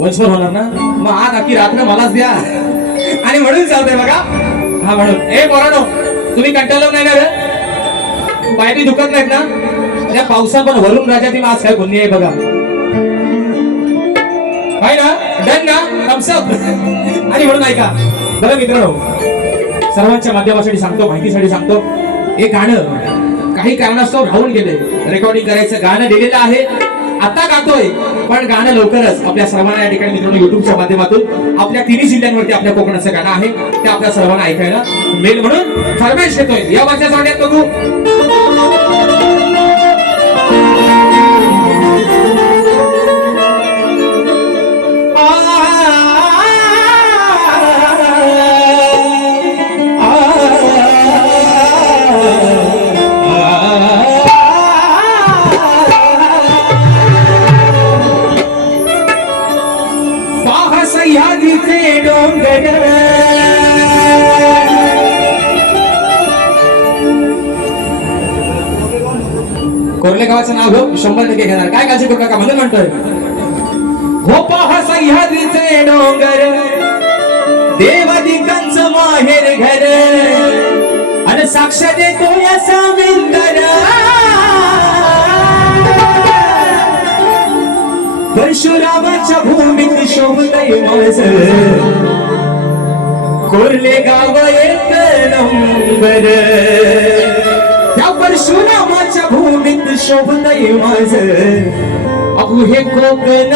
वंशवर होणार ना? मग आज अख्खी रात्र मलाच द्या. आणि म्हणून चालतंय बघा. हा म्हणून. ए बोराडो तुम्ही कंटाळलो नाही ना रे? पायरी दुखत नाहीत ना? त्या पावसा पण वरून राजा ती आज काय गुन्हे आहे बघा. काय ना? डन ना? thumbs आणि म्हणून ऐका. बरं मित्रांनो सर्वांच्या माध्यमासाठी सांगतो माहितीसाठी सांगतो. हे गाणं काही कारणास्तव राहून गेले रेकॉर्डिंग करायचं गाणं दिलेलं आहे. आता गातोय. पण गाणं लवकरच आपल्या सर्वांना या ठिकाणी मित्रांनो युट्यूबच्या माध्यमातून आपल्या तिन्ही जिल्ह्यांवरती आपल्या कोकणाचं गाणं आहे. ते आपल्या सर्वांना ऐकायला मिळेल म्हणून फरमाईश येतोय. या वर्षाच्या बघू. कोरले गावाचं नाव घेऊ शंभर टक्के घेणार. काय काळजी करू नका म्हणून म्हणतोय. हो पहा सह्याद्रीचे डोंगर. देवादिकांचं माहेर घर. आणि साक्ष देतो या सामिंदर. परशुरामाच्या भूमीत शोभतय माझ कोरले गाव एक नंबर. भूमीत माझ अहो हे कोकण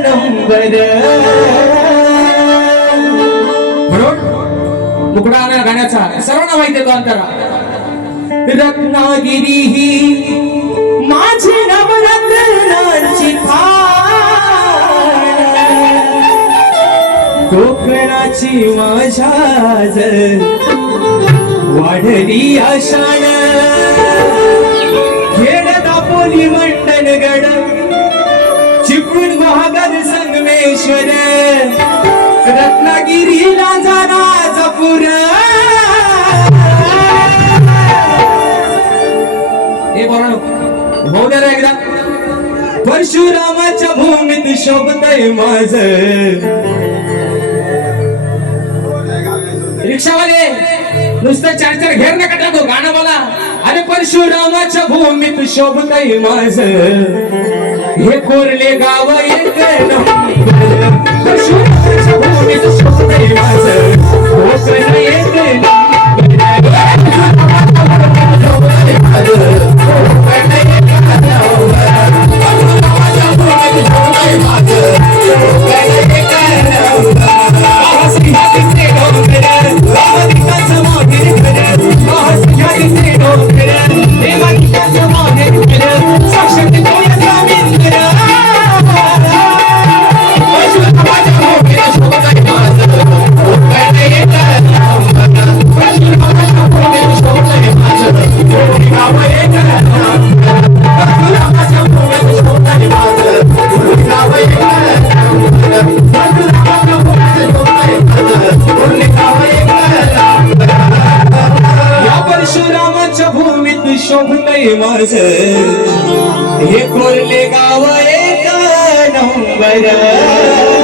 नंबर म्हणून मुकडा गाण्याचा सर्वांना माहिती आहे अंतरा. रत्नागिरी ही माझी नवरत्नाची कोकणाची माझ्या वाढली आषाण दापोली मंडन गड चिपळूण महागड संगमेश्वर. रत्नागिरीला जाणा जपूर हे बरोबर भाऊ रे एकदा. परशुरामाच्या भूमीत शोभतय माझ. रिक्षावाले नुसतं चार चार घेर नका टाकू गाणं बोला. अरे परशुरामाच्या भूमीत शोभतय माझ. हे कोरले गाव शोभतय माझ हे कोरले गाव एक नंबर.